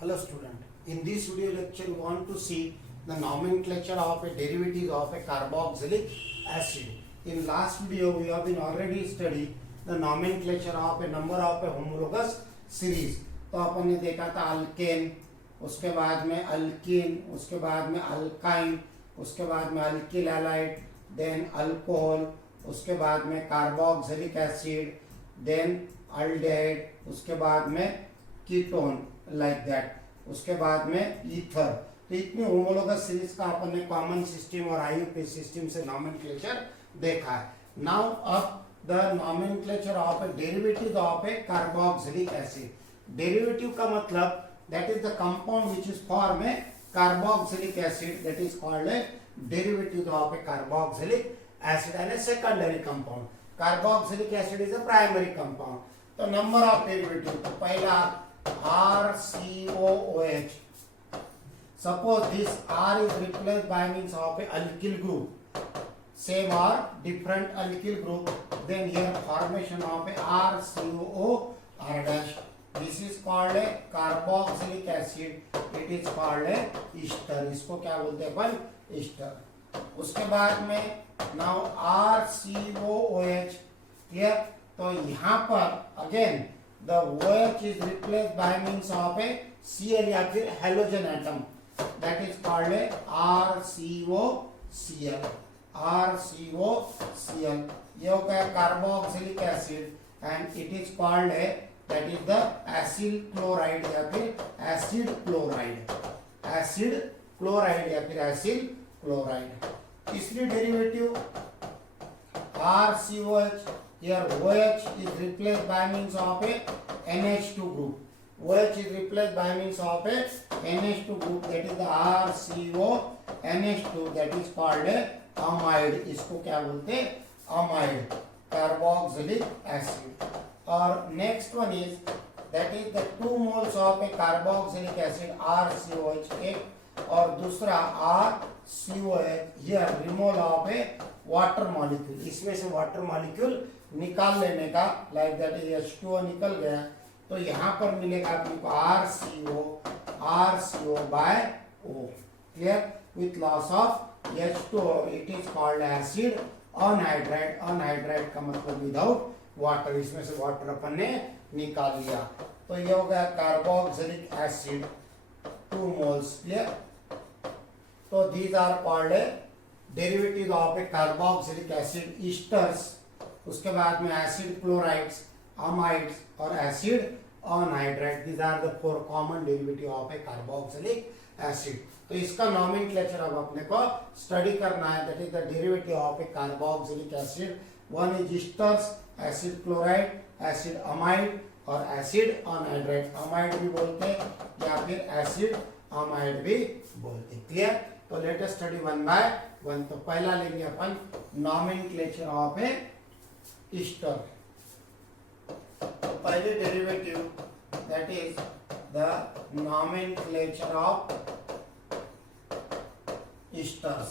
Hello student, in this video lecture we want to see the nomenclature of a derivative of a carboxylic acid. In last video we have been already studied the nomenclature of a number of a homologous series. तो अपन ने देखा था alkane, उसके बाद में alkyne, उसके बाद में अल्काइन, उसके बाद में अल्किल हैलाइड, देन अल्कोहल, उसके बाद में कार्बोक्सिलिक एसिड, देन अल्डेहाइड, उसके बाद में कीटोन लाइक दैट, उसके बाद में ईथर. तो इतने होमोलोगस सीरीज का अपन ने कॉमन सिस्टम और आईयूपी सिस्टम से नॉमेनक्लेचर देखा है. नाउ अब the nomenclature of a derivative of a carboxylic acid. Derivative का मतलब that is the compound which is form A carboxylic acid, that is called a derivative of a carboxylic acid and a secondary compound. Carboxylic acid is a primary compound. तो number of derivative, तो पहला RCOOH. Suppose this R is replaced by means of a alkyl group, same or different alkyl group, then here formation of a RCOO R dash. This is called a carboxylic acid. It is called a ester. इसको क्या बोलते हैं अपन? ester. उसके बाद में now RCOOH. clear? तो यहाँ पर again the OH is replaced by means of a Cl या फिर halogen atom. That is called a RCOCl. RCOCl. ये हो गया carboxylic acid and it is called a, that is the acyl chloride या फिर acid chloride. Acid chloride या फिर acyl chloride. तीसरी derivative RCOH. Here OH is replaced by means of a NH2 group. OH is replaced by means of a NH2 group, that is the RCO NH2, that is called a amide. इसको क्या बोलते हैं? Amide, carboxylic acid. और next one is that is the 2 moles of a carboxylic acid RCOH एक और दूसरा RCOH. Here removal of a water molecule. इसमें से water molecule निकाल लेने का, लाइक दैट इज H2O निकल गया, तो यहाँ पर मिलेगा आपको RCO by O. Clear? With loss of H2O it is called acid anhydride. Anhydride का मतलब विदाउट वाटर, इसमें से वाटर अपन ने निकाल लिया. तो ये हो गया कार्बोक्सिलिक एसिड 2 मोल्स. क्लियर? तो these are called a derivative of a carboxylic acid esters. उसके बाद में एसिड क्लोराइड्स, अमाइड्स और acid anhydride. These are the 4 common derivative of a carboxylic acid. तो इसका नॉमेनक्लेचर अब अपने को स्टडी करना है. That is the derivative of a carboxylic acid. One is esters, acid chloride, acid amide और acid anhydride. Amide भी बोलते हैं या फिर एसिड अमाइड भी बोलते हैं. क्लियर? तो let us study one by one. तो पहला लेंगे अपन नॉमेनक्लेचर ऑफ ए ईस्टर. तो पहले derivative that is the nomenclature of esters.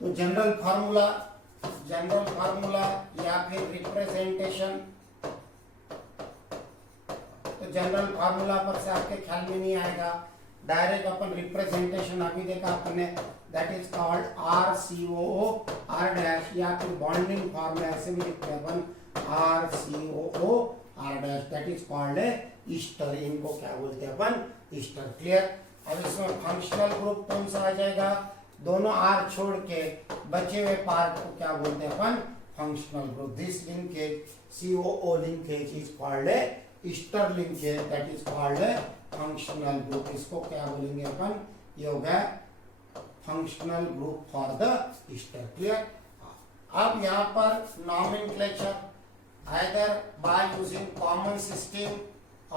तो जनरल फार्मूला या फिर रिप्रेजेंटेशन. तो जनरल फार्मूला पर से आपके ख्याल में नहीं आएगा, डायरेक्ट अपन रिप्रेजेंटेशन अभी देखा आपने, that is called RCOO R dash, या फिर बॉन्डिंग फॉर्म में ऐसे भी लिखते हैं अपन RCOO R dash, that is called a Easter. इनको क्या बोलते हैं अपन? ईस्टर. क्लियर? अब इसमें फंक्शनल ग्रुप कौन सा आ जाएगा? दोनों R छोड़ के बचे हुए पार्ट को क्या बोलते हैं अपन? Functional group. This linkage COO linkage is called a ester linkage, that is called a functional group. इसको क्या बोलेंगे अपन? ये हो गया functional group for the ester. Clear? अब यहाँ पर nomenclature either by using common system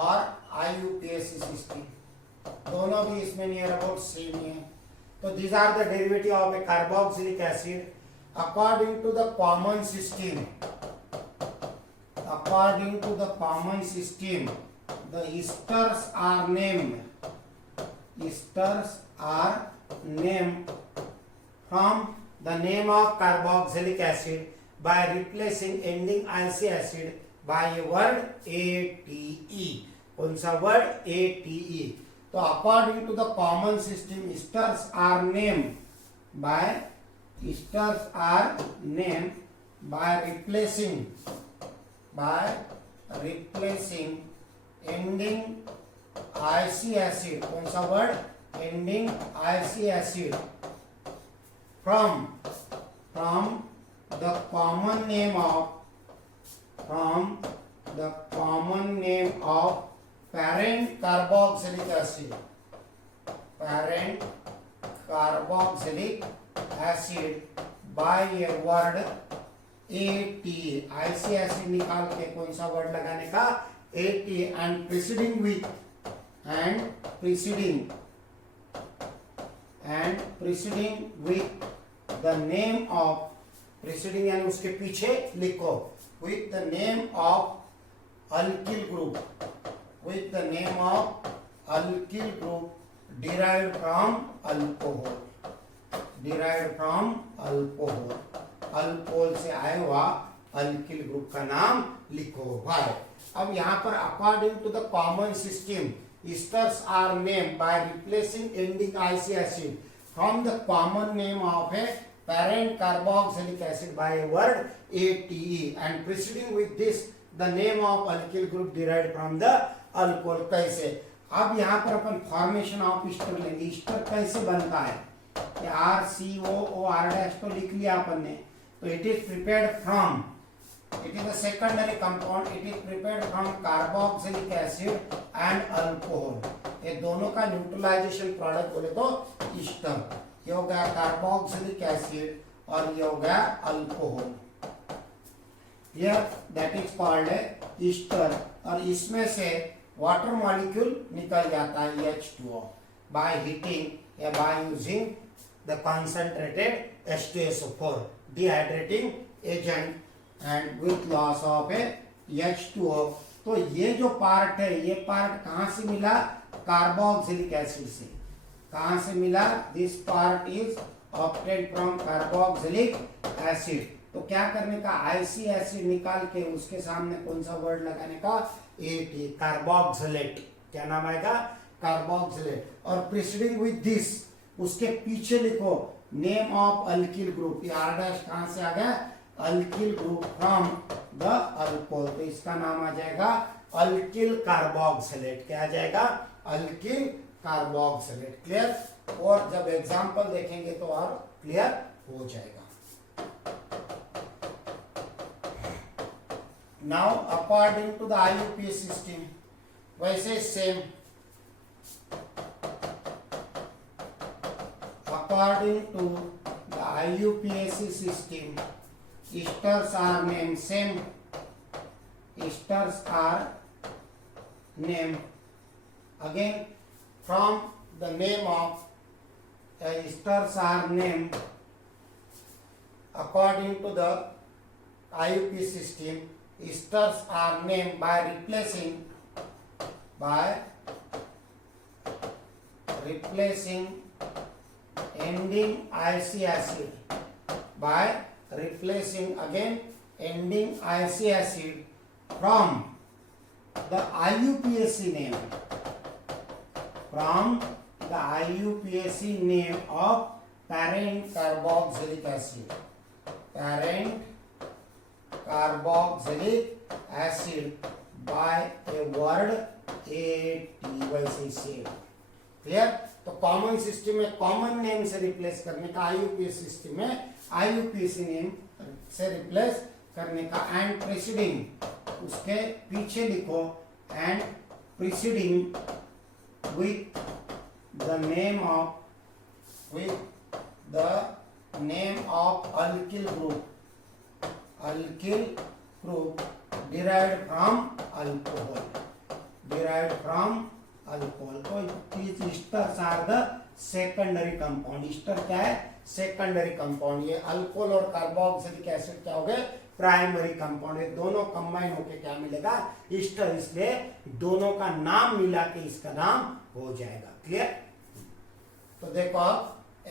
और IUPAC सिस्टम, दोनों भी इसमें नियर अबाउट सेम ही है. तो these are the derivative of a carboxylic acid according to the common system. According to the common system, the esters are named. Esters are named from the name of carboxylic acid by replacing ending IC acid by a word ATE. कौन सा word, ATE। तो according to the common system esters are named by replacing ending IC acid, कौन सा word, ending IC acid from the common name of parent carboxylic acid, by a word AT। IC acid निकाल के कौन सा word लगाने का, AT, and preceding with the name of, preceding यानी उसके पीछे लिखो, with the name of alkyl group, derived from alcohol, alcohol से आया हुआ अल्किल ग्रुप का नाम लिखो भाई। अब यहाँ पर according to the common system esters are named by replacing ending IC acid from the common name of a parent carboxylic acid by a word ATE, and preceding with this the name of alkyl group derived from the alcohol। कैसे, अब यहाँ पर अपन formation of Easter लेंगे। Easter कैसे बनता है, RCOOR' तो लिख लिया अपन ने। तो it is prepared from, it is a secondary compound, it is prepared from carboxylic acid and alcohol। ये दोनों का न्यूट्रलाइजेशन प्रोडक्ट बोले तो ईस्टर। ये हो गया कार्बोक्सिलिक एसिड और ये हो गया alcohol. Here that is called Easter, और इसमें से वाटर मॉलिक्यूल निकल जाता है H2O by heating या by using the concentrated H2SO4 dehydrating agent and with loss of a H2O। तो ये जो पार्ट है, ये पार्ट कहाँ से मिला, कार्बोक्सिलिक एसिड से। कहाँ से मिला, this part is obtained from carboxylic acid. तो क्या करने का, IC एसिड निकाल के उसके सामने कौन सा वर्ड लगाने का, AT, कार्बोक्सिलेट। क्या नाम आएगा, कार्बोक्सिलेट। और प्रीसीडिंग विद दिस, उसके पीछे लिखो नेम ऑफ अल्किल ग्रुप। ये R' कहाँ से आ गया, alkyl group from the alcohol. तो इसका नाम आ जाएगा अल्किल कार्बोक्सिलेट। क्या आ जाएगा, अल्किल कार्बोक्सिलेट। क्लियर, और जब एग्जांपल देखेंगे तो और क्लियर हो जाएगा। Now according to the IUPAC system, वैसे same, according to the IUPAC system esters are named same, esters are named again from the name of esters are named according to the IUP system। esters are named by replacing ending IC acid, by replacing again ending IC acid from the IUPAC name, of parent carboxylic acid, by a word AT। वैसे same, clear. तो common system में common name से replace करने का, IUPAC system में IUPAC name से replace करने का। एंड प्रीसीडिंग, उसके पीछे लिखो, and preceding with the name of alkyl group derived from alcohol। तो these esters are the secondary compound। Easter क्या है, सेकेंडरी कंपाउंड। ये अल्कोहल और कार्बोक्सिलिक एसिड क्या हो गए, प्राइमरी कंपाउंड। ये दोनों कंबाइन होके क्या मिलेगा, ईस्टर। इसलिए दोनों का नाम मिला के इसका नाम हो जाएगा। क्लियर। तो देखो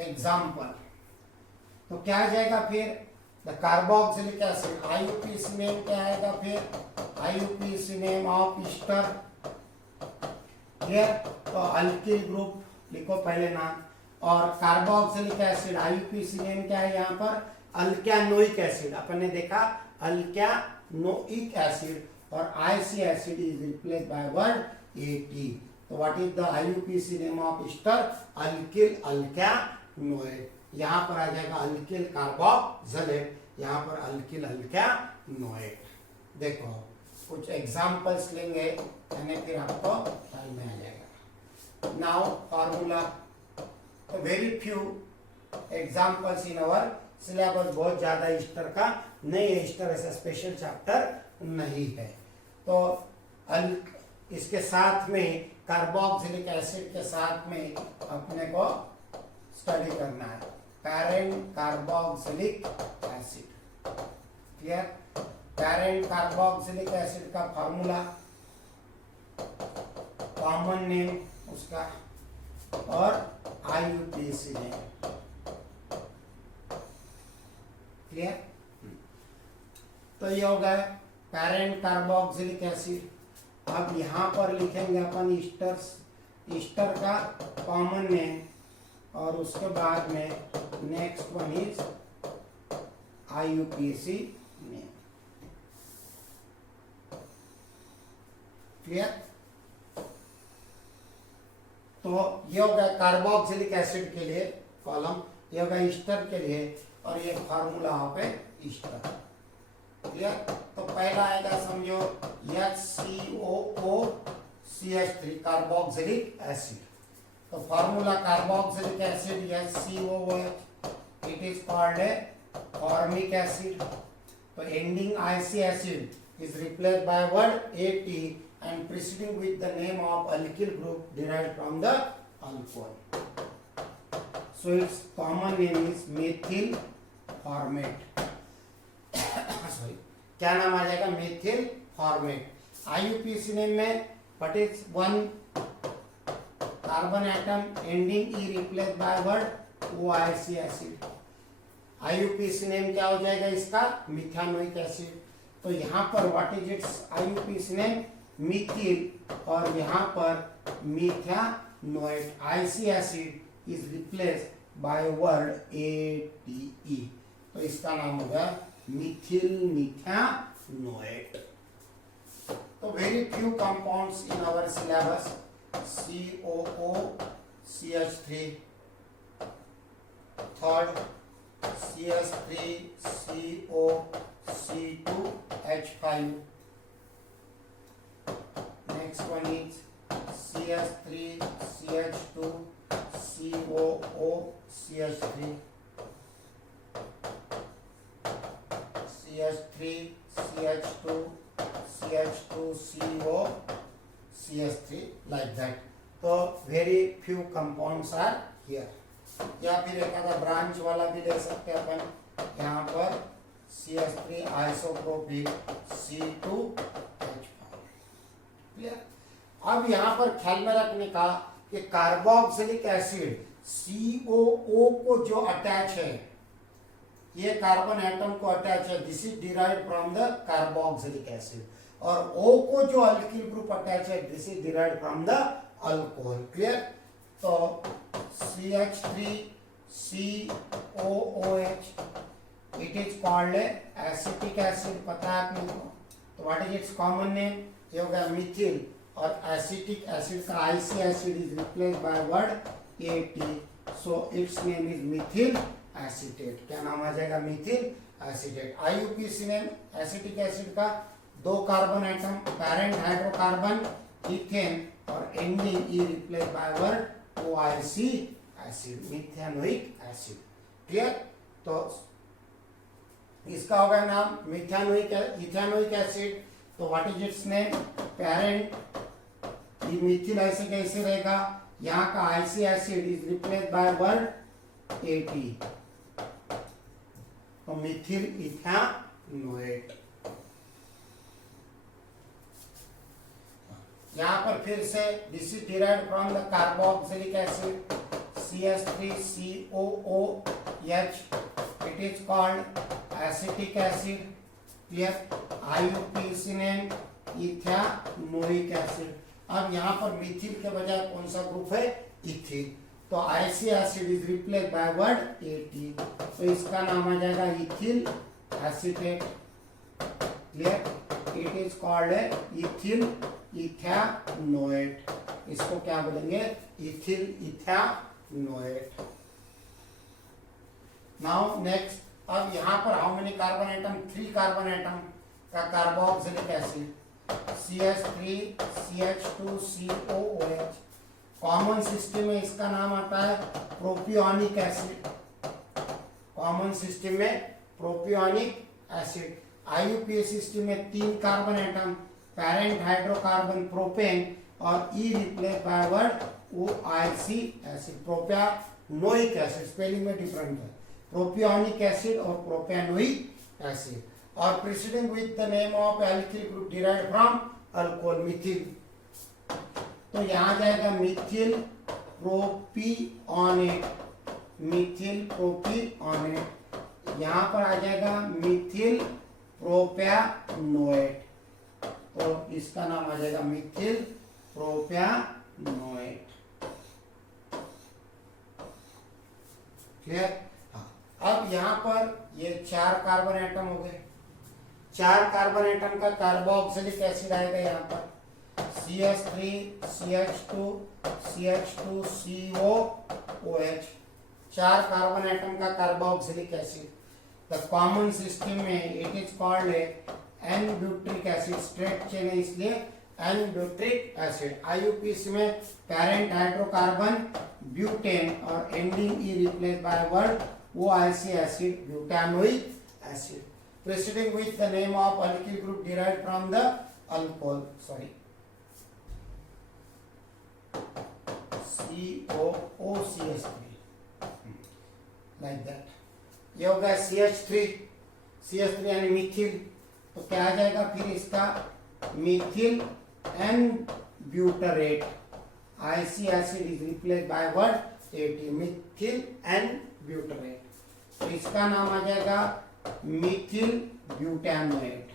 एग्जाम्पल, तो क्या आ जाएगा फिर, the carboxylic acid, IUPAC name क्या आएगा फिर, IUPAC name of Easter clear. तो अल्किल ग्रुप लिखो पहले नाम, और कार्बोक्सिलिक एसिड आईयूपीएसी नेम क्या है यहाँ पर, अल्क्यानोइक एसिड। अपन ने देखा अल्क्यानोइक एसिड, और IC acid is replace by word AT. तो what is the IUPAC name of ester, alkyl alkanoid. यहाँ पर आ जाएगा अल्किल कार्बोक्सिलेट, यहाँ पर अल्किल अल्क्यानोइड। देखो कुछ एग्जांपल्स लेंगे यानी फिर आपको समझ में आ जाएगा। Now formula, very few examples in our syllabus, बहुत ज्यादा ईस्टर का नहीं है, ईस्टर ऐसा स्पेशल चैप्टर नहीं है। तो इसके साथ में कार्बोक्सिलिक एसिड के साथ में अपने को स्टडी करना है parent carboxylic acid. Clear. Parent carboxylic acid का फार्मूला, कॉमन नेम उसका, और आईयूपीएसी नेम। क्लियर। तो ये हो गया पैरेंट कार्बोक्सिलिक एसिड। अब यहां पर लिखेंगे अपन ईस्टर का कॉमन नेम, और उसके बाद में next one is IUPAC name. Clear. तो ये हो गया कार्बोक्सिलिक एसिड के लिए कॉलम, ये हो गया ईस्टर के लिए, और ये फार्मूला यहाँ पे ईस्टर। क्लियर। तो पहला आएगा समझो HCOOCH3 कार्बोक्सिलिक एसिड। तो formula carboxylic acid HCOOH, it is called a formic acid. तो ending IC acid is replaced by word AT and preceding with the name of alkyl group derived from the alcohol. So its common name is methyl formate. Sorry, क्या नाम आ जाएगा, methyl formate. IUPAC name में what is one carbon atom ending E replaced by word OIC acid. IUPAC name क्या हो जाएगा इसका, मिथानोइक acid. तो यहाँ पर what is its IUPAC name, methyl, और यहाँ पर methanoid. IC acid is replace by word ATE। तो इसका नाम होगा मिथिल मिथानोइड। तो very few compounds in our syllabus, COOCH3, third CH3COC2H5, next one is CH3CH2COOCH3, CH3CH2CH2COCH3 like that. तो very few compounds are here. या फिर एक आधा ब्रांच वाला भी ले सकते हैं अपन, यहाँ पर CH3 आइसोप्रोपिक C2H5। क्लियर। अब यहाँ पर ख्याल में रखने का कि कार्बोक्सिलिक एसिड COO को जो अटैच है, ये कार्बन एटम को अटैच है, this is derived from the carboxylic acid, और O को जो अल्किल ग्रुप अटैच है, this is derived from the alcohol. Clear. तो CH3COOH, it is called acetic acid, पता है आपने को। तो what is it's common name, ये हो गया मिथिल, और एसिटिक एसिड का IC acid is replace by word AT, so its name is Mithil acetate. क्या नाम आ जाएगा, methyl acetate. IUPAC name acetic acid का, दो carbon atom, parent hydrocarbon ethane, और ending E replace by word OIC acid, methanoic acid. Clear. तो इसका होगा नाम मिथानोइक इथेनोइक एसिड। तो what is its name, parent, ये मिथिल ऐसे कैसे रहेगा, यहाँ का IC acid is replace by word AT, तो मिथिल इथेनोएट। यहाँ पर फिर से this is derived from the carboxylic acid CH3COOH, it is called acetic acid. Clear. IUPAC name ethanoic acid. अब यहाँ पर मिथिल के बजाय कौन सा ग्रुप है, इथिल, तो IC acid is replace by word AT, तो इसका नाम आ जाएगा ethyl acetate. Clear, it is called ethyl ethanoate, इसको क्या बोलेंगे, इथिल इथेनोएट। नाउ नेक्स्ट, अब यहाँ पर how many carbon atom, 3 carbon atom का carboxylic acid CH3 CH2 COOH। Common system में इसका नाम आता है प्रोपियोनिक एसिड, कॉमन सिस्टम में प्रोपियोनिक एसिड। IUPAC सिस्टम में 3 carbon atom, parent hydrocarbon propane और E replace by word OIC acid, propionic acid, spelling में डिफरेंट है, प्रोपियोनिक एसिड और प्रोपियोनिक एसिड, और preceding with the name of alkyl group derived from alcohol, Mithil, तो यहाँ जाएगा Mithil propionate, Mithil propionate, यहाँ पर आ जाएगा मिथिल प्रोपियोनोएट, तो इसका नाम आ जाएगा मिथिल प्रोपियोनोएट। क्लियर, अब यहाँ पर ये 4 कार्बन एटम हो गए, 4 कार्बन एटम का कार्बोक्सिलिक एसिड आएगा यहाँ पर CH3 CH2 CH2 COOH, 4 carbon atom का carboxylic acid. The common system में it is called n butyric acid, straight chain है इसलिए एन ब्यूट्रिक एसिड। IUPAC में पेरेंट हाइड्रोकार्बन ब्यूटेन और ending E replace by word OIC acid, butanoic acid, preceding with the name of alkyl group derived from the alcohol, COOCH3, like that। ये हो गया CH3 यानी मिथिल, तो क्या आ जाएगा फिर इसका, methyl n butyrate, IC acid is replace by word AT, methyl n butyrate, तो इसका नाम आ जाएगा मिथिल ब्यूटानोएट,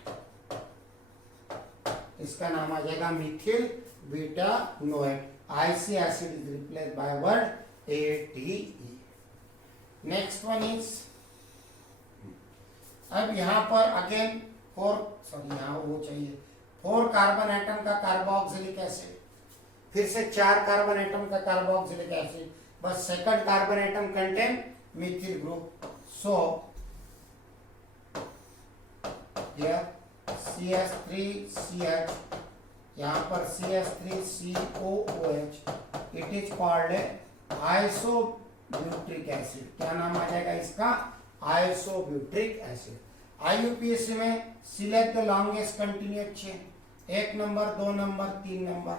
इसका नाम आ जाएगा methyl butanoate, IC acid is replace by word ATE। Next one is, अब यहाँ पर अगेन 4 यहाँ वो चाहिए, 4 कार्बन एटम का कार्बोक्सिलिक एसिड, फिर से 4 कार्बन एटम का कार्बोक्सिलिक एसिड, बस second carbon atom contain methyl group, so here CH3CH, यहाँ पर CH3COOH, it is called isobutyric acid, क्या नाम आ जाएगा इसका, आइसोब्यूट्रिक एसिड। IUPAC में select the longest continuous chain, 1 number 2 number 3 number,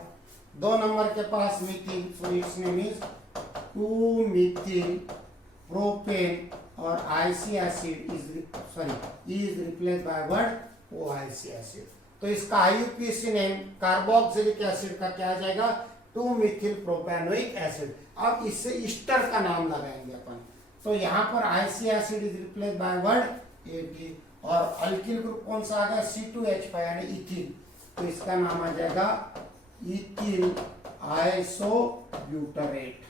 2 number के पास methyl, so its name is 2 methyl propane और IC acid is replace by word OIC acid, तो इसका IUPAC नेम कार्बोक्सिलिक एसिड का क्या आ जाएगा, 2 मिथिल प्रोपेनोइक एसिड। अब इससे ईस्टर का नाम लगाएंगे अपन, तो यहाँ पर IC acid is replace by word AT, और अल्किल ग्रुप कौन सा आ गया, C2H5 यानी इथिल, तो इसका नाम आ जाएगा इथिल आइसोब्यूटरेट,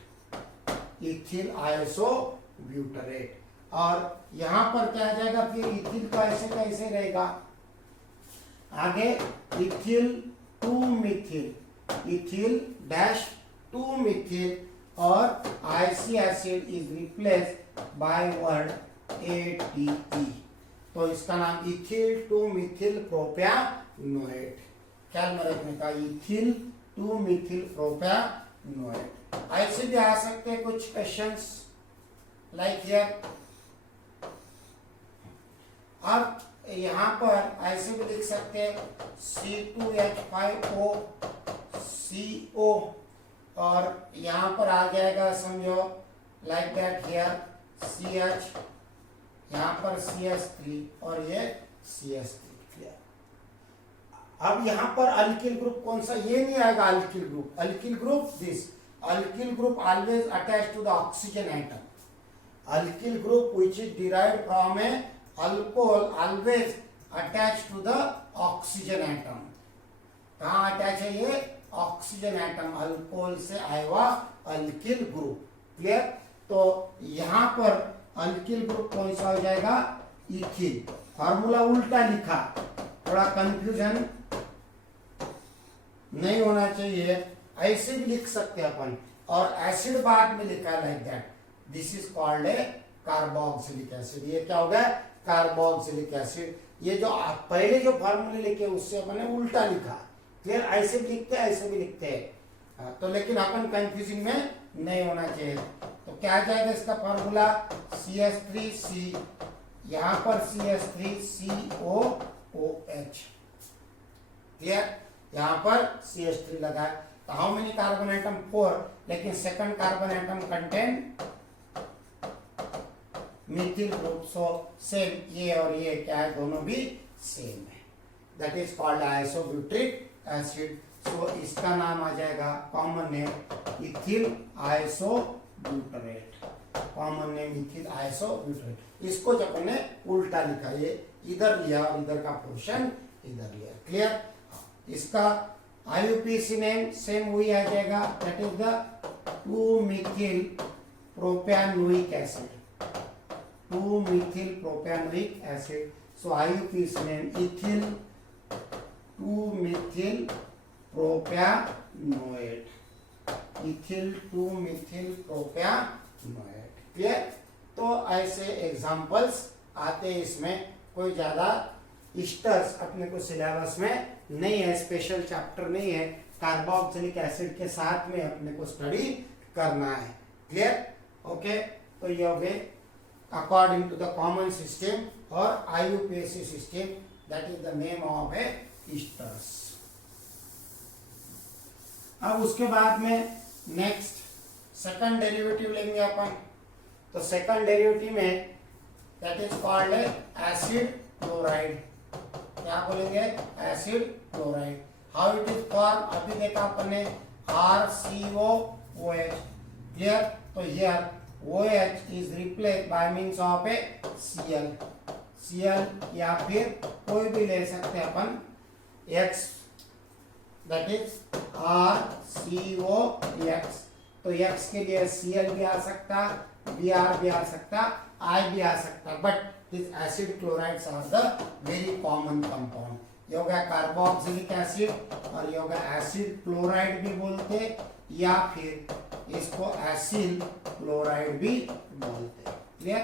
इथिल आइसोब्यूटरेट। और यहाँ पर क्या आ जाएगा फिर, इथिल का ऐसे कैसे रहेगा, आगे ethyl 2 Mithil, ethyl dash 2 Mithil, और IC acid is replace by word ATE, तो इसका नाम इथिल 2 मिथिल प्रोपियोनोएट। ख्याल में रखने का, इथिल 2 मिथिल प्रोपियोनोएट। ऐसे भी आ सकते हैं कुछ क्वेश्चंस लाइक हियर। अब यहाँ पर ऐसे भी लिख सकते हैं C2H5O CO, और यहाँ पर आ जाएगा समझो लाइक दैट हियर CH, यहाँ पर CH3 और ये CH3। क्लियर, अब यहाँ पर अल्किल ग्रुप कौन सा, ये नहीं आएगा alkyl group, alkyl group this, alkyl group always attached to the oxygen atom, alkyl group which is derived from a alcohol always attached to the oxygen atom। कहाँ attach है ये, ऑक्सीजन एटम, अल्कोहल से आया हुआ alkyl group. Clear? तो यहाँ पर alkyl group कौन सा हो जाएगा? इथिल। फॉर्मूला उल्टा लिखा, थोड़ा कंफ्यूजन नहीं होना चाहिए, ऐसे भी लिख सकते हैं अपन, और एसिड बाद में लिखा like that, this is called A carboxylic acid. ये क्या हो गया? Carboxylic acid. ये जो आप पहले जो फॉर्मूले लिखे उससे अपन ने उल्टा लिखा। क्लियर? ऐसे भी लिखते हैं, ऐसे भी लिखते हैं, तो लेकिन अपन कंफ्यूजिंग में नहीं होना चाहिए। तो क्या आ जाएगा इसका फॉर्मूला? CH3C, यहाँ पर CH3COOH। क्लियर? यहाँ पर CH3 लगा है, तो हाउ मेनी कार्बन एटम? 4, लेकिन second carbon atom contain methyl group, so same, ये और ये क्या है? दोनों भी सेम है। That is called isobutyric acid. So इसका नाम आ जाएगा common name ethyl isobutyrate. Common name ethyl isobutyrate. इसको जब हमने उल्टा लिखा, ये इधर लिया और इधर का पोर्शन इधर लिया। क्लियर? इसका IUPAC नेम सेम वही आ जाएगा, that is the 2-methyl propanoic acid. 2-methyl propanoic acid. So IUPAC name ethyl 2-methyl propanoate. Ethyl 2-methyl propanoate. Clear? तो ऐसे एग्जांपल्स आते हैं इसमें, कोई ज्यादा स्टर्स अपने को सिलेबस में नहीं है, स्पेशल चैप्टर नहीं है, कार्बोक्सिलिक एसिड के साथ में अपने को स्टडी करना है। क्लियर? ओके, तो ये हो गए according to the common system और IUPAC system, that is the name of esters. अब उसके बाद में नेक्स्ट सेकंड डेरिवेटिव लेंगे अपन। तो सेकंड डेरिवेटिव में that is called acid chloride. क्या बोलेंगे? Acid chloride. How it is form? अभी देखा अपन ने RCOOH। क्लियर? तो here OH is replace by means of A Cl या फिर कोई भी ले सकते हैं अपन X, दैट इज RCOX। तो X के लिए Cl भी आ सकता, Br भी आ सकता, I भी आ सकता, but this acid chlorides are the very common compound. ये हो गया कार्बोक्सिलिक एसिड, और ये हो गया एसिड क्लोराइड भी बोलते, या फिर इसको एसिल क्लोराइड भी बोलते। क्लियर?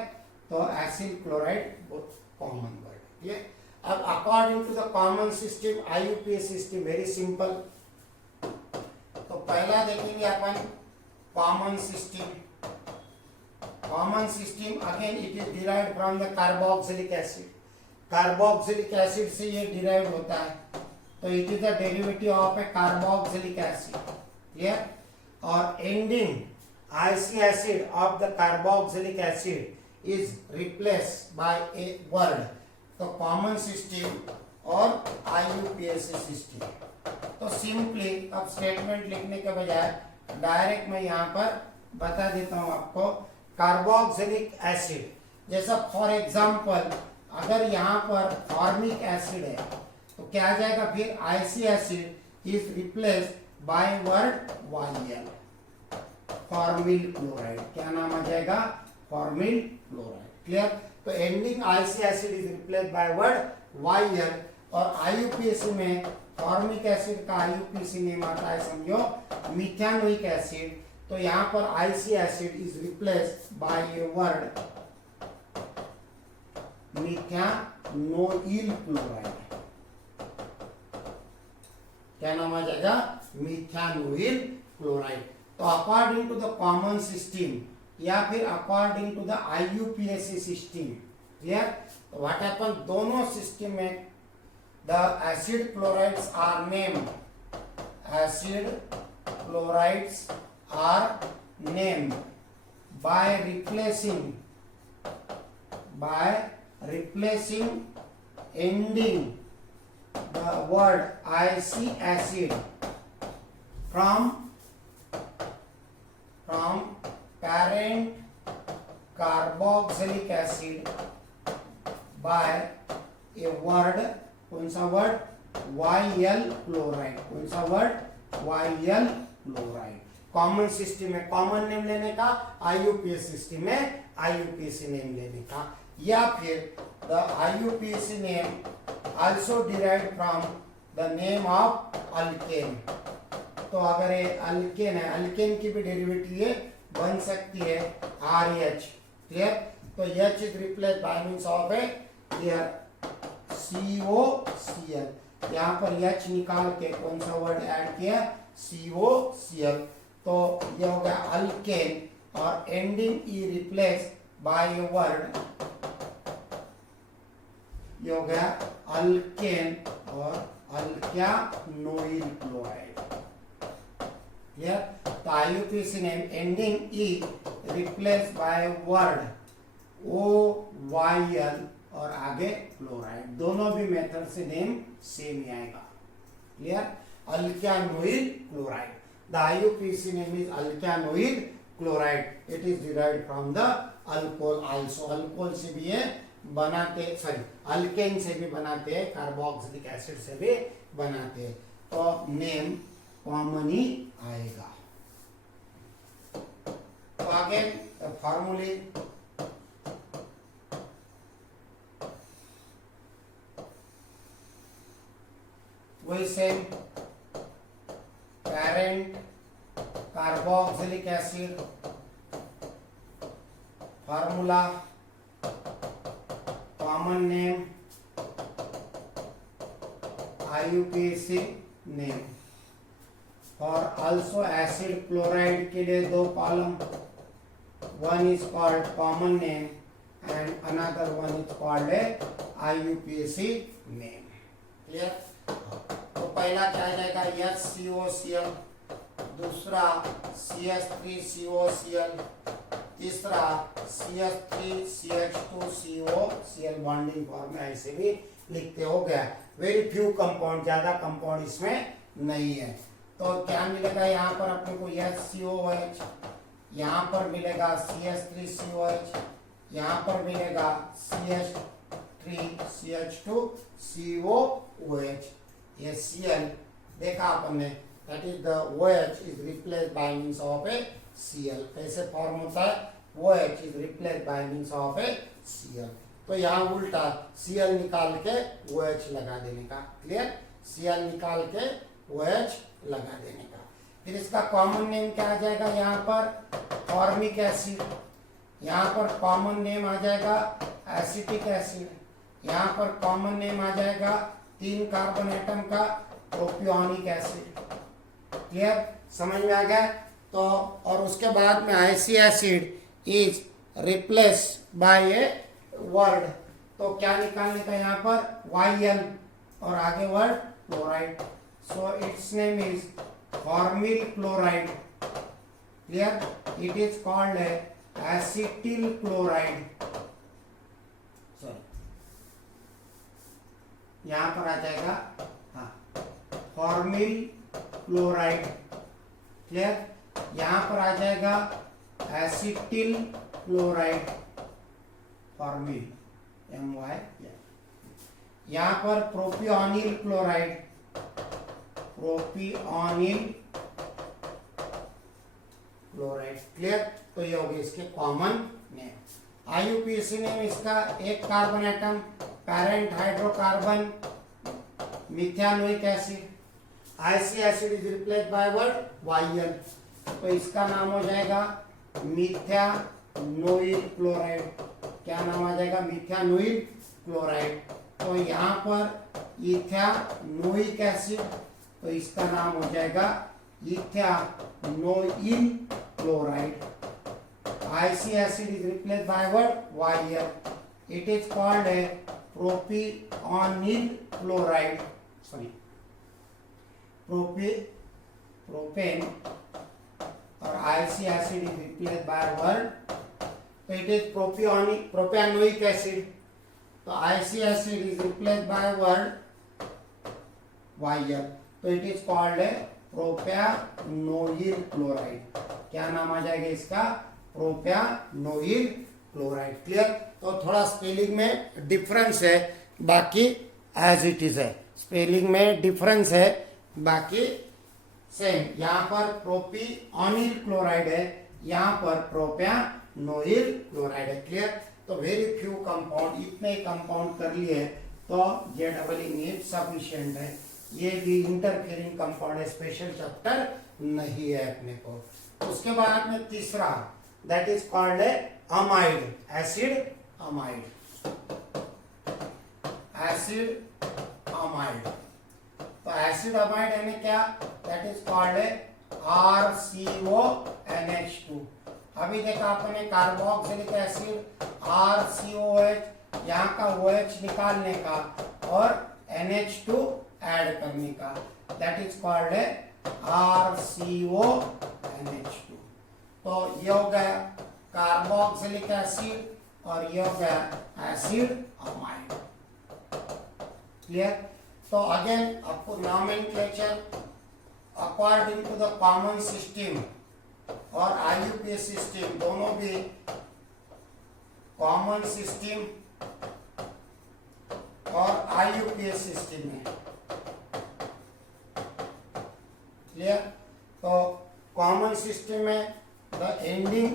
तो एसिल क्लोराइड बहुत कॉमन वर्ड। क्लियर? अब according to the common system IUPAC system very simple. तो पहला देखेंगे अपन common system. Common system again it is derived from the carboxylic acid. Carboxylic acid से ये डिराइव होता है, तो it is the derivative of a carboxylic acid. Clear? और ending IC acid of the carboxylic acid is replaced by a word। तो common system और IUPAC system. तो simply अब स्टेटमेंट लिखने के बजाय डायरेक्ट मैं यहाँ पर बता देता हूँ आपको। कार्बोक्सिलिक एसिड, जैसा फॉर एग्जांपल अगर यहाँ पर फॉर्मिक एसिड है तो क्या आ जाएगा? फिर IC acid is replaced by word YL, formyl chloride. क्या नाम आ जाएगा? Formyl chloride. क्लियर? तो ending IC acid is replaced by word YL, और IUPAC में फॉर्मिक एसिड का IUPAC नेम आता है, समझो मिथानोइक एसिड। तो यहाँ पर IC acid is replaced by a word methanoyl chloride. क्या नाम आ जाएगा? Methanoyl chloride. तो according to the common system या फिर according to the IUPAC system. Clear? तो व्हाट हैपन, दोनों सिस्टम में the acid chlorides are named, acid chlorides are named by replacing ending the word IC acid from parent carboxylic acid by a word, कौन सा word? YL chloride. कौन सा word? YL chloride. Common system में common name लेने का, IUPAC system में IUPAC name लेने का, या फिर the IUPAC name also derived from the name of alkane. तो अगर ये अल्केन है, अल्केन की भी डेरिवेटिव ये बन सकती है RH। क्लियर? तो H is replace by means of A here COCl। यहाँ पर H निकाल के कौन सा वर्ड ऐड किया? COCl। तो ये हो गया अल्केन और ending E replace bye a word, ये हो गया अल्केन और अल्क्यानोइल क्लोराइड। क्लियर? तो IUPAC name ending E replace by word OYL और आगे क्लोराइड, दोनों भी मेथड से नेम सेम ही आएगा। Clear? Alkanoyl chloride. The IUPAC name is alkanoyl chloride. It is derived from the alcohol also. Alcohol से भी ये बनाते, सॉरी अल्केन से भी बनाते हैं, कार्बोक्सिलिक एसिड से भी बनाते हैं। तो नेम कॉमन ही आएगा। तो आगे फॉर्मूले, वही same, parent carboxylic acid, formula common name IUPAC name. और आल्सो एसिड क्लोराइड के लिए दो column, one is called common name and another one is called IUPAC name. Clear? तो पहला क्या आ जाएगा? HCOCl, दूसरा CH3COCl, तीसरा CH3CH2COCl बॉन्डिंग फॉर्म में ऐसे भी लिखते। हो गया। वेरी फ्यू कंपाउंड, ज्यादा कंपाउंड इसमें नहीं है। तो क्या मिलेगा यहाँ पर अपने को? HCOOH, यहाँ पर मिलेगा CH3COH, यहाँ पर मिलेगा CH3CH2COOH। ये Cl देखा आपने, that is the OH is replace by means of A Cl। कैसे फॉर्म होता है? OH is replace by means of A Cl। तो यहाँ उल्टा Cl निकाल के OH लगा देने का। क्लियर? Cl निकाल के OH लगा देने का। फिर इसका कॉमन नेम क्या आ जाएगा? यहाँ पर फॉर्मिक एसिड, यहाँ पर कॉमन नेम आ जाएगा एसिटिक एसिड, यहाँ पर कॉमन नेम आ जाएगा 3 कार्बन एटम का प्रोपियोनिक एसिड। क्लियर? समझ में आ गया? तो और उसके बाद में IC acid is replace bye a word, तो क्या निकालने का? यहाँ पर YL और आगे word chloride. So its name is formal chloride. Clear? It is called acetyl chloride. यहाँ पर आ जाएगा फॉर्मिल क्लोराइड। क्लियर? यहाँ पर आ जाएगा एसिटिल क्लोराइड, फॉर्मिल MY। यहाँ पर प्रोपियोनिल क्लोराइड, प्रोपियोनिल क्लोराइड। क्लियर? तो ये हो गए इसके कॉमन नेम। IUPAC नेम इसका एक carbon atom, parent hydrocarbon, methanoic acid. IC acid is replace by word YL, तो इसका नाम हो जाएगा मिथानोइल क्लोराइड। क्या नाम आ जाएगा? Methanoyl chloride. तो यहाँ पर इथानोइक एसिड, तो इसका नाम हो जाएगा इथानोइल chloride. IC acid is replaced by what? YL. It is called a propionyl chloride. Sorry, propane और IC acid is replaced by what? So it is propionic acid. So IC acid is replaced by what? YL. So it is called a propionyl chloride. क्या नाम आ जाएगा इसका? प्रोपियोनोइल chloride. Clear? तो थोड़ा spelling में difference है, बाकी एज इट इज है। स्पेलिंग में डिफरेंस है, बाकी सेम, यहाँ पर प्रोपियोनिल क्लोराइड है, यहाँ पर प्रोपियोनोइल क्लोराइड है। क्लियर? तो वेरी फ्यू कंपाउंड, इतने कंपाउंड कर लिए तो Ze सफिशिएंट है। ये भी इंटरफेरिंग कंपाउंड है, स्पेशल चैप्टर नहीं है अपने को। उसके बाद में तीसरा, that is called amide, acid amide, acid amide. तो एसिड अमाइड यानी क्या? That is called RCONH2। अभी देखा आपने कार्बोक्सिलिक एसिड RCOH, यहाँ का OH निकालने का और NH2 ऐड करने का, दैट इज कॉल्ड RCONH2। तो ये हो गया कार्बोक्सिलिक एसिड और ये हो गया एसिड अमाइड। क्लियर? तो अगेन आपको nomenclature according to the common system और IUPAC सिस्टम, दोनों भी कॉमन सिस्टम और IUPAC सिस्टम है। क्लियर? तो कॉमन सिस्टम में the ending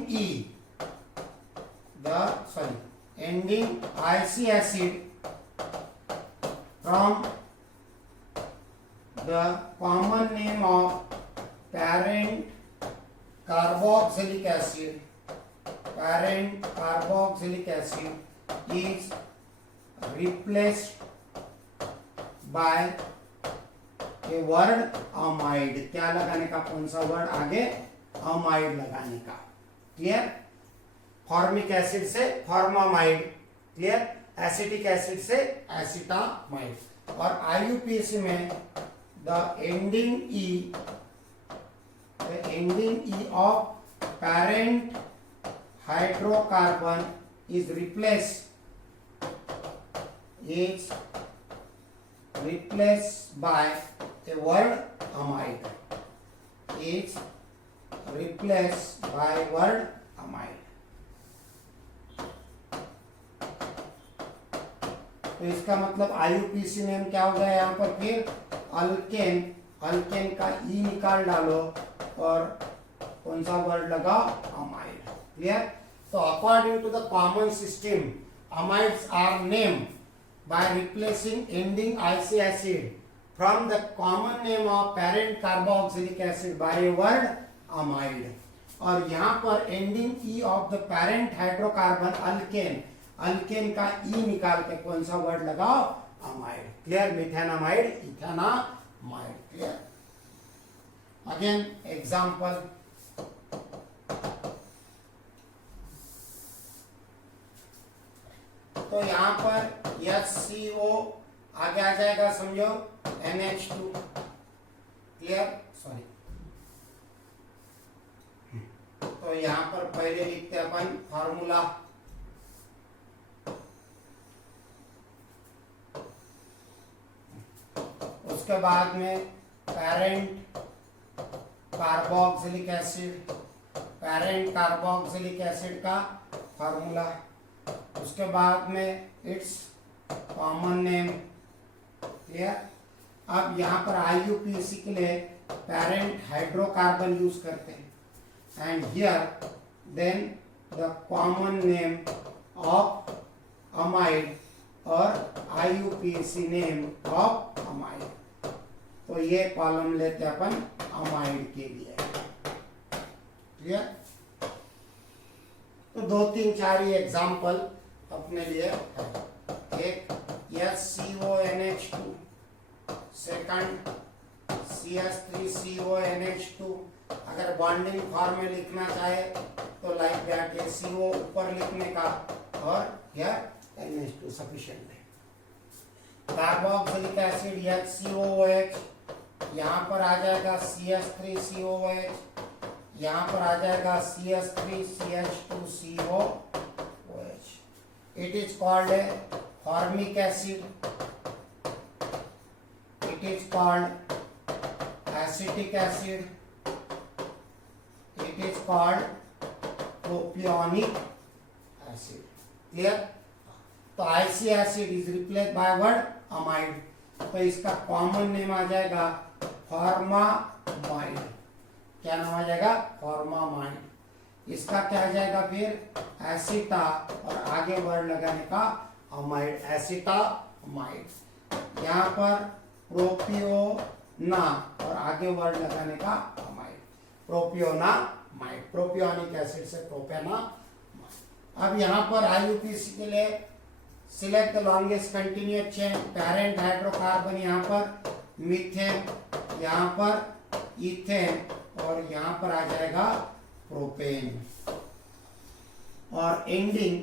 ending IC acid from the common name of parent carboxylic acid is replaced by a word amide। क्या लगाने का? कौन सा वर्ड आगे? अमाइड लगाने का। क्लियर? फॉर्मिक एसिड से फॉर्मामाइड, क्लियर? एसिटिक एसिड से एसिटामाइड। और IUPAC में the ending E of parent hydrocarbon is replaced by a word amide, is replaced by word amide। तो इसका मतलब IUPAC नेम क्या हो गया? यहाँ पर फिर अल्केन का ई निकाल डालो और कौन सा वर्ड लगाओ? अमाइड। क्लियर? तो according to the common system, amides are named by replacing ending IC acid from the common name of parent carboxylic acid by a word amide। और यहाँ पर ending E of the parent hydrocarbon alkane का E निकाल के कौन सा word लगाओ? Amide. Clear? Methanamide, ethanamide. Clear? Again example, तो यहाँ पर HCO आगे आ जाएगा, समझो NH2। क्लियर? सॉरी, तो यहाँ पर पहले लिखते अपन फॉर्मूला। उसके बाद में पैरेंट कार्बोक्सिलिक एसिड का फॉर्मूला। उसके बाद में इट्स कॉमन नेम। क्लियर? अब यहाँ पर IUPAC के लिए पैरेंट हाइड्रोकार्बन यूज करते हैं, and here then the common name of amide और IUPAC नेम ऑफ अमाइड। तो ये कॉलम लेते हैं अपन अमाइड के लिए। क्लियर? तो 2-3-4 एग्जाम्पल अपने लिए है। एक HCONH2, सेकंड CH3CONH2। अगर बॉन्डिंग फॉर्म में लिखना चाहे तो लाइक दैट, ये CO ऊपर लिखने का और यह NH2 सफिशिएंट है। कार्बोक्सिलिक एसिड HCOOH, यहाँ पर आ जाएगा CH3COOH, यहाँ पर आ जाएगा CH3CH2COOH। It is called formic acid, it is called acetic acid, it is called propionic acid. Clear? तो IC acid is replace by word amide. तो इसका कॉमन नेम आ जाएगा फॉर्मामाइड। माइड, क्या नाम आ जाएगा, फॉर्मामाइड। इसका क्या आ जाएगा फिर एसिटा, और आगे वर्ड लगाने का अमाइड, एसिटामाइड। यहाँ पर प्रोपियोना और आगे वर्ड लगाने का अमाइड, प्रोपियोनामाइड, प्रोपियोनिक एसिड से प्रोपेना। अब यहाँ पर आईयूपीएसी के लिए select the longest continuous chain, parent hydrocarbon यहाँ पर मीथेन, यहाँ पर इथेन, और यहाँ पर आ जाएगा प्रोपेन, और ending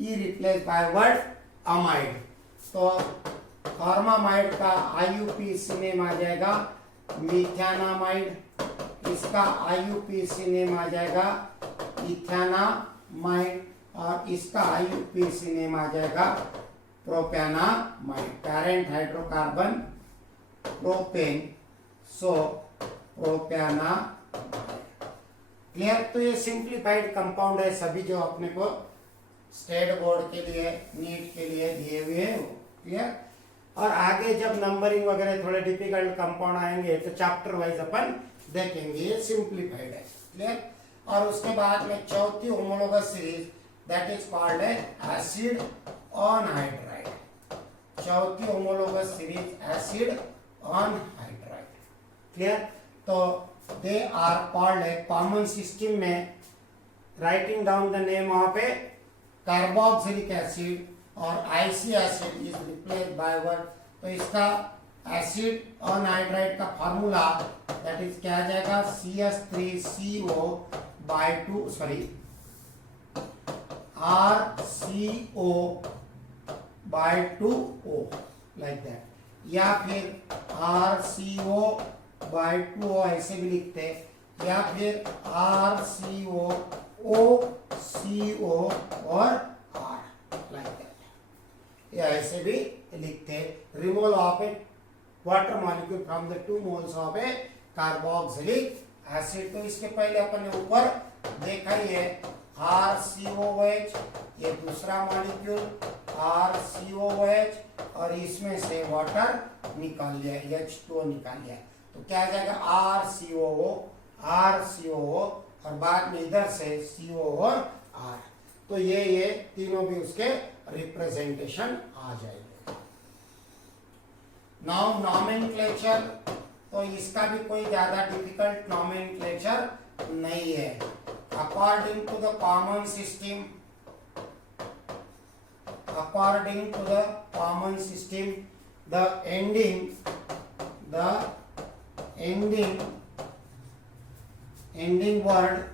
E replace by word amide. तो फॉर्मामाइड का आईयूपीएसी नेम आ जाएगा मिथेनामाइड, इसका आईयूपीएसी नेम आ जाएगा इथेनामाइड, और इसका आईयूपीएसी नेम आ जाएगा प्रोपेनामाइड, पेरेंट हाइड्रोकार्बन प्रोपेन, सो प्रोपेनामाइड। क्लियर। तो ये सिंप्लीफाइड कंपाउंड है सभी जो अपने को स्टेट बोर्ड के लिए, नीट के लिए दिए हुए हैं। क्लियर। और आगे जब नंबरिंग वगैरह थोड़े डिफिकल्ट कंपाउंड आएंगे तो चैप्टर वाइज अपन देखेंगे, ये सिंप्लीफाइड है। क्लियर। और उसके बाद में चौथी homologous series that is called acid anhydride, चौथी homologous series acid anhydride. Clear. तो they are called a common system में writing down the name of a carboxylic acid और IC acid is replaced by word. तो इसका acid anhydride का formula that is क्या आ जाएगा, CH3CO by 2 sorry RCO by 2O like that, या फिर RCO by 2O ऐसे भी लिखते हैं, या फिर RCO OCO और R लाइक दैट, या ऐसे भी लिखते हैं। Removal of A water molecule from the 2 moles of a carboxylic acid. तो इसके पहले अपन ने ऊपर देखा ही है RCOH, ये दूसरा मॉलिक्यूल RCOH, और इसमें से वाटर निकाल लिया, H2O निकाल लिया। तो क्या आ जाएगा RCOO, और बाद में इधर से CO और R। तो ये तीनों भी उसके रिप्रेजेंटेशन आ जाएंगे। नाउ नॉमेनक्लेचर, तो इसका भी कोई ज्यादा डिफिकल्ट नॉमेनक्लेचर नहीं है। According to the common system, according to the common system, the ending word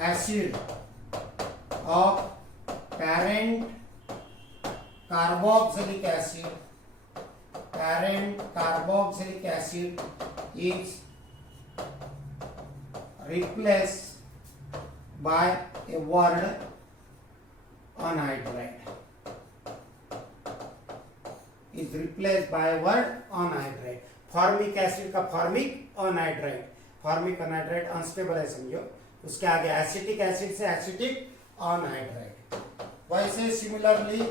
acid of parent carboxylic acid is replaced by a word anhydride, is replaced by a word anhydride। Formic acid का formic anhydride, formic anhydride unstable है समझो, उसके आगे acetic acid से acetic anhydride. वैसे similarly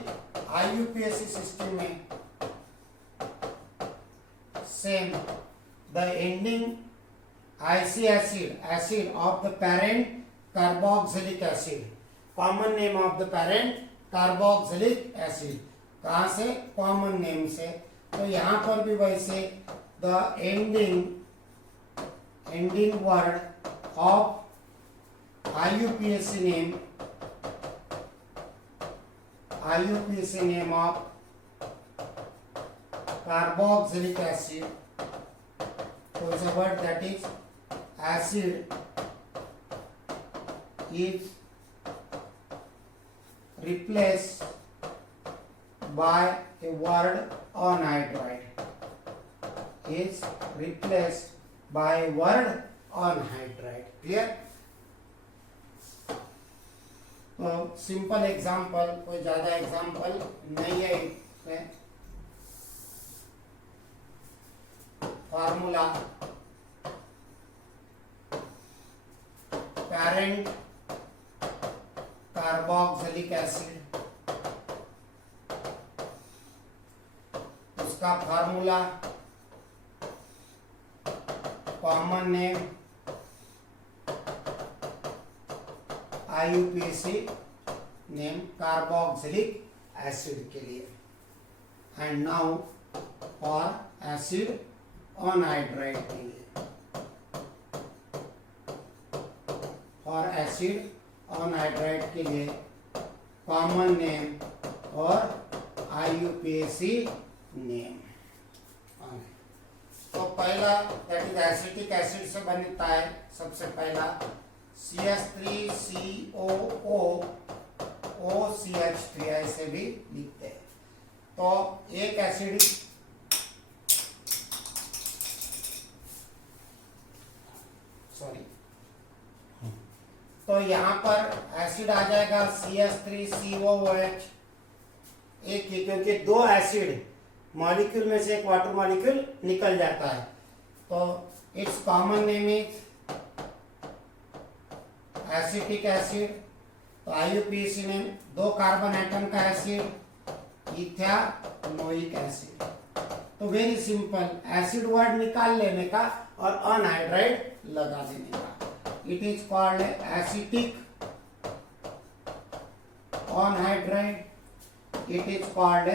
IUPAC system में same, the ending IC acid of the parent carboxylic acid, common name of the parent carboxylic acid, कहां से, कॉमन नेम से। तो यहां पर भी वैसे the ending word of IUPAC name of carboxylic acid, so it's a word that is acid is replaced by a word anhydride, is replaced by a word anhydride। clear। तो simple example, कोई ज्यादा example नहीं है इसमें। Formula parent carboxylic acid, उसका formula common name IUPAC name carboxylic acid के लिए। And now for acid anhydride के लिए, फॉर एसिड अनहाइड्राइड के लिए कॉमन नेम और IUPAC नेम। तो पहला दैट इज एसिटिक एसिड से बनता है, सबसे पहला CH3COO OCH3 ऐसे भी लिखते हैं। तो एक एसिड तो यहाँ पर एसिड आ जाएगा CH3COOH एक ही, क्योंकि दो एसिड मॉलिक्यूल में से एक वाटर मॉलिक्यूल निकल जाता है। तो it's common name is acetic acid. तो IUPAC नेम दो कार्बन एटम का एसिड इथेनोइक एसिड। तो वेरी सिंपल, एसिड वर्ड निकाल लेने का और अनहाइड्राइड लगा देने का। It is called acetic anhydride, it is called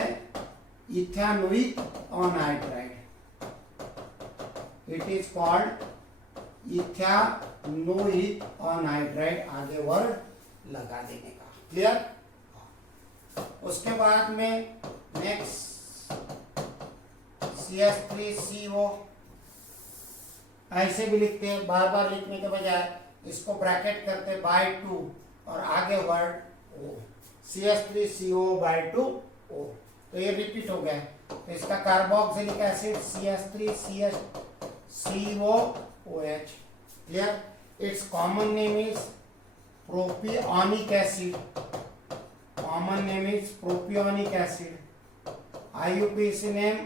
ethanoic anhydride, it is called ethanoic anhydride। आगे वर्ड लगा देने का, क्लियर। उसके बाद में नेक्स्ट CH3CO ऐसे भी लिखते हैं, बार बार लिखने के बजाय इसको ब्रैकेट करते बाय 2 और आगे वर्ड O, CH3CO/2 O। तो ये रिपीट हो गया। तो इसका carboxylic acid CH3COOH, clear. It's common name is propionic acid, common name is propionic acid. IUPAC name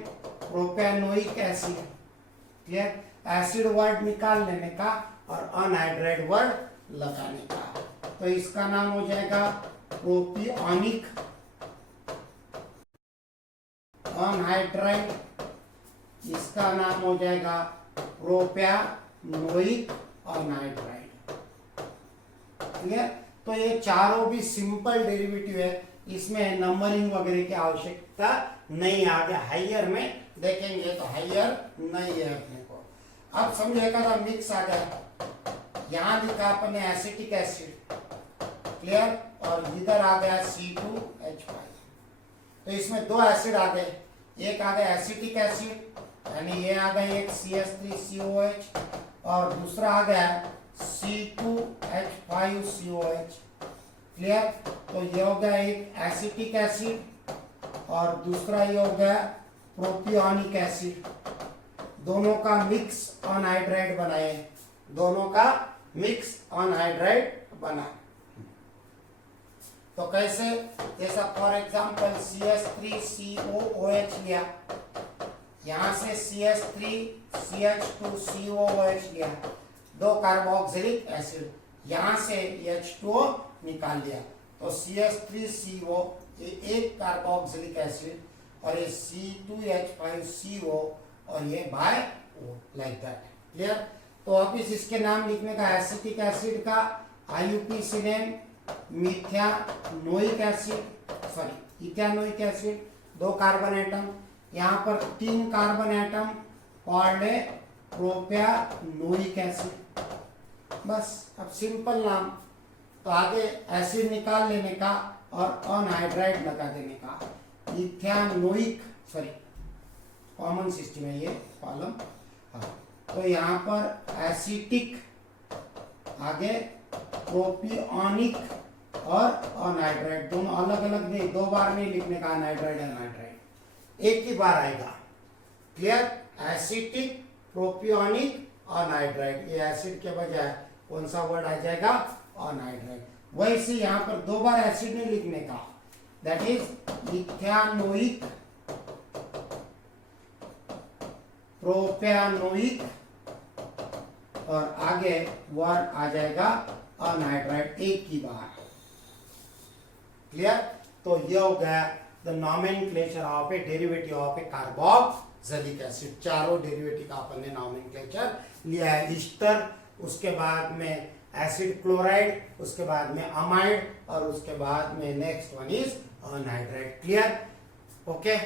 propanoic acid, clear. Acid word निकाल लेने का और अनहाइड्राइड वर्ड लगाने का। तो इसका नाम हो जाएगा प्रोपियोनिक अनहाइड्राइड, इसका नाम हो जाएगा प्रोपेनोइक अनहाइड्राइड, क्लियर। तो ये चारों भी सिंपल डेरिवेटिव है, इसमें नंबरिंग वगैरह की आवश्यकता नहीं। आगे हाइयर में देखेंगे तो हाइयर नहीं है अपने को। अब समझेगा ना, मिक्स आ गया, यहां लिखा अपने एसिटिक एसिड, क्लियर, और इधर आ गया C2H5। तो इसमें दो एसिड आ गए, एक आ गया एसिटिक एसिड यानी ये आ गया एक CH3COH और दूसरा आ गया C2H5COH, क्लियर। तो ये हो गया एक एसिटिक एसिड और दूसरा ये हो गया प्रोपियोनिक एसिड। दोनों का मिक्स अनहाइड्राइड बनाए, दोनों का मिक्स अनहाइड्राइड बना। तो कैसे, जैसा फॉर एग्जांपल CH3COOH लिया, यहां से CH3CH2COOH लिया, दो कार्बोक्सिलिक एसिड, यहां से H2O निकाल लिया। तो CH3CO ये एक कार्बोक्सिलिक एसिड और ये C2H5CO और ये by O, like that, clear. तो वापिस इसके नाम लिखने का, एसिटिक एसिड का IUPAC name methanoic acid, sorry ethanoic acid, दो कार्बन एटम, यहाँ पर 3 carbon atom called propanoic acid. बस अब सिंपल नाम। तो आगे एसिड निकाल लेने का और अनहाइड्राइड लगा देने का, इथेनोइक, सॉरी कॉमन सिस्टम है ये कॉलम। तो यहाँ पर एसिटिक, आगे प्रोपियोनिक और अनहाइड्राइड, दोनों अलग अलग नहीं, दो बार नहीं लिखने का अनहाइड्राइड अनहाइड्राइड, एक ही बार आएगा, क्लियर। एसिटिक, प्रोपियोनिक, अनहाइड्राइड, ये एसिड के बजाय कौन सा वर्ड आ जाएगा, अनहाइड्राइड। वैसे यहाँ पर दो बार एसिड नहीं लिखने का, दैट इज इथेनोइक, प्रोपेनोइक और आगे वर्ड आ जाएगा अनहाइड्राइड, एक ही बार, क्लियर। तो ये हो गया the nomenclature of a derivative of a carboxylic जलिक एसिड। चारों डेरिवेटिव का अपन ने नॉमेनक्लेचर लिया है। ईस्टर, उसके बाद में एसिड क्लोराइड, उसके बाद में अमाइड और उसके बाद में next one is anhydride. Clear? Okay.